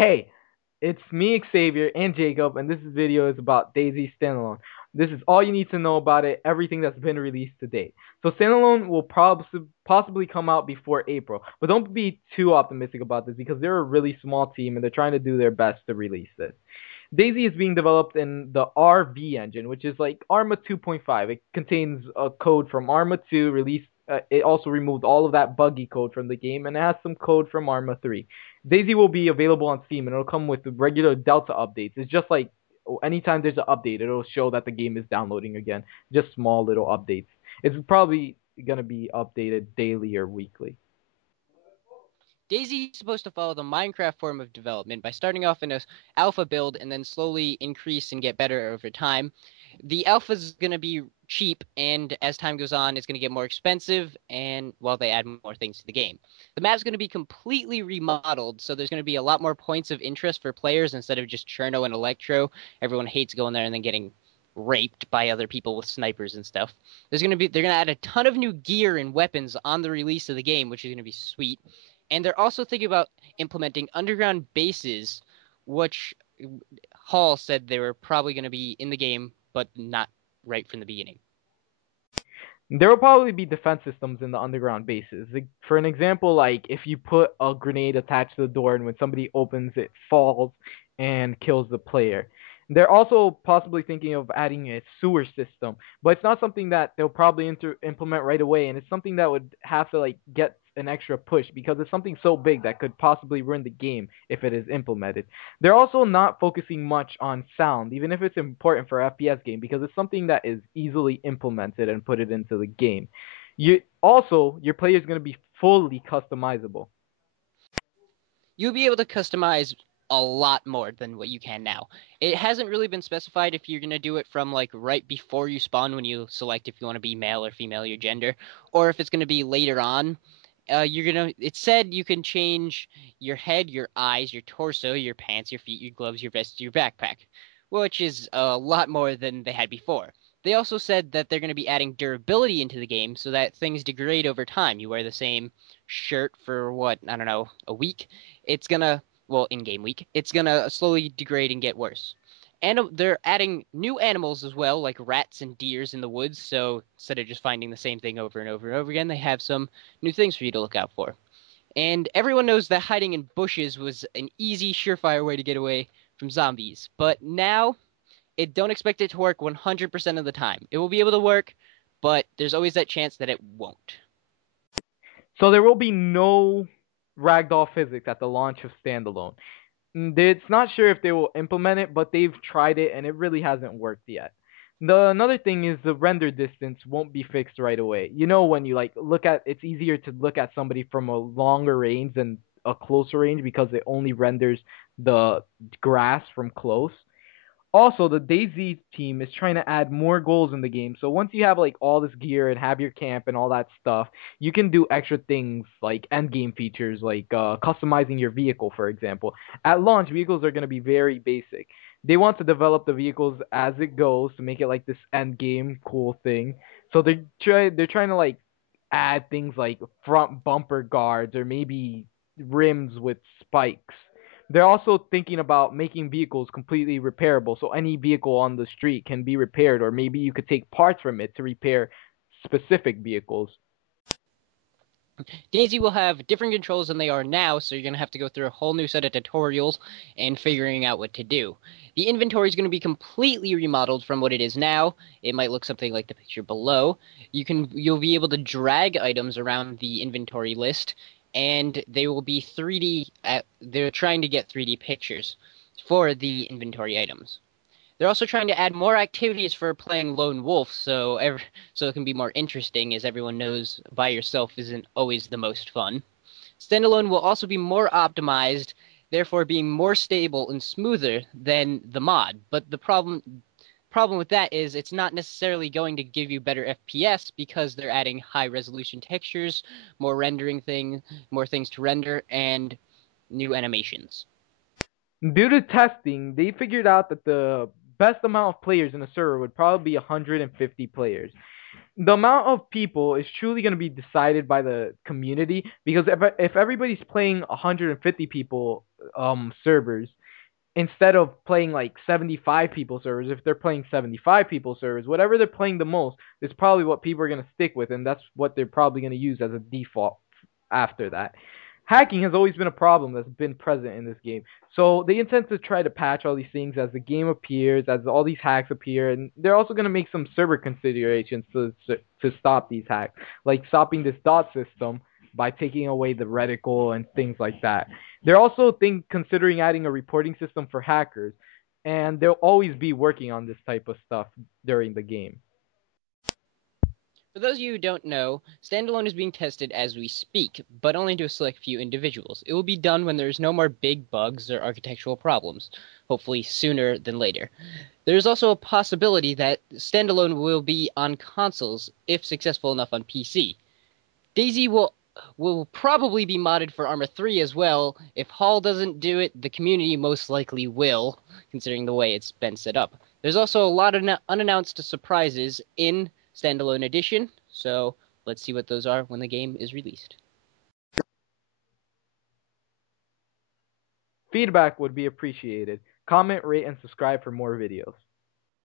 Hey, it's me, Xavier, and Jacob, and this video is about DayZ StandAlone. This is all you need to know about it, everything that's been released to date. So StandAlone will possibly come out before April, but don't be too optimistic about this because they're a really small team and they're trying to do their best to release this. DayZ is being developed in the RV engine, which is like Arma 2.5. It contains a code from Arma 2 released. It also removed all of that buggy code from the game, and it has some code from Arma 3. DayZ will be available on Steam, and it'll come with regular Delta updates. It's just like anytime there's an update, it'll show that the game is downloading again. Just small little updates. It's probably gonna be updated daily or weekly. DayZ is supposed to follow the Minecraft form of development by starting off in a alpha build and then slowly increase and get better over time. The alpha is going to be cheap, and as time goes on, it's going to get more expensive, and well, they add more things to the game. The map's going to be completely remodeled, so there's going to be a lot more points of interest for players instead of just Cherno and Electro. Everyone hates going there and then getting raped by other people with snipers and stuff. They're going to add a ton of new gear and weapons on the release of the game, which is going to be sweet. And they're also thinking about implementing underground bases, which Hall said they were probably going to be in the game, but not right from the beginning. There will probably be defense systems in the underground bases. For an example, like if you put a grenade attached to the door and when somebody opens it falls and kills the player. They're also possibly thinking of adding a sewer system, but it's not something that they'll probably implement right away, and it's something that would have to like get an extra push because it's something so big that could possibly ruin the game if it is implemented. They're also not focusing much on sound, even if it's important for FPS game, because it's something that is easily implemented and put it into the game. Your player is going to be fully customizable. You'll be able to customize a lot more than what you can now. It hasn't really been specified if you're going to do it from like right before you spawn when you select if you want to be male or female, your gender, or if it's going to be later on. It said you can change your head, your eyes, your torso, your pants, your feet, your gloves, your vest, your backpack, which is a lot more than they had before. They also said that they're going to be adding durability into the game so that things degrade over time. You wear the same shirt for what, I don't know, a week. It's going to, well, in-game week, it's going to slowly degrade and get worse. And they're adding new animals as well, like rats and deers in the woods. So instead of just finding the same thing over and over and over again, they have some new things for you to look out for. And everyone knows that hiding in bushes was an easy, surefire way to get away from zombies. But now, don't expect it to work 100% of the time. It will be able to work, but there's always that chance that it won't. So there will be no ragdoll physics at the launch of Standalone. It's not sure if they will implement it, but they've tried it and it really hasn't worked yet. Another thing is the render distance won't be fixed right away. You know, when you like look at, it's easier to look at somebody from a longer range than a closer range because it only renders the grass from close. Also, the DayZ team is trying to add more goals in the game. So once you have like all this gear and have your camp and all that stuff, you can do extra things like end game features, like customizing your vehicle, for example. At launch, vehicles are going to be very basic. They want to develop the vehicles as it goes to make it like this end game cool thing. So they're trying to like add things like front bumper guards or maybe rims with spikes. They're also thinking about making vehicles completely repairable, so any vehicle on the street can be repaired, or maybe you could take parts from it to repair specific vehicles. DayZ will have different controls than they are now, so you're going to have to go through a whole new set of tutorials and figuring out what to do. The inventory is going to be completely remodeled from what it is now. It might look something like the picture below. You'll be able to drag items around the inventory list, and they will be 3D. They're trying to get 3D pictures for the inventory items. They're also trying to add more activities for playing lone wolf, so it can be more interesting, as everyone knows by yourself isn't always the most fun. Standalone will also be more optimized, therefore being more stable and smoother than the mod. But the problem with that is it's not necessarily going to give you better FPS because they're adding high resolution textures, more more things to render, and new animations. Due to testing, they figured out that the best amount of players in a server would probably be 150 players. The amount of people is truly going to be decided by the community, because if everybody's playing 150 people servers instead of playing like 75 people servers, if they're playing 75 people servers, whatever they're playing the most is probably what people are going to stick with, and that's what they're probably going to use as a default after that. Hacking has always been a problem that's been present in this game. So they intend to try to patch all these things as the game appears, as all these hacks appear, and they're also going to make some server considerations to stop these hacks, like stopping this dot system by taking away the reticle and things like that. They're also considering adding a reporting system for hackers, and they'll always be working on this type of stuff during the game. For those of you who don't know, Standalone is being tested as we speak, but only to a select few individuals. It will be done when there's no more big bugs or architectural problems, hopefully sooner than later. There's also a possibility that Standalone will be on consoles if successful enough on PC. DayZ will probably be modded for Arma 3 as well. If Hall doesn't do it, the community most likely will, considering the way it's been set up. There's also a lot of unannounced surprises in Standalone Edition, so let's see what those are when the game is released. Feedback would be appreciated. Comment, rate, and subscribe for more videos.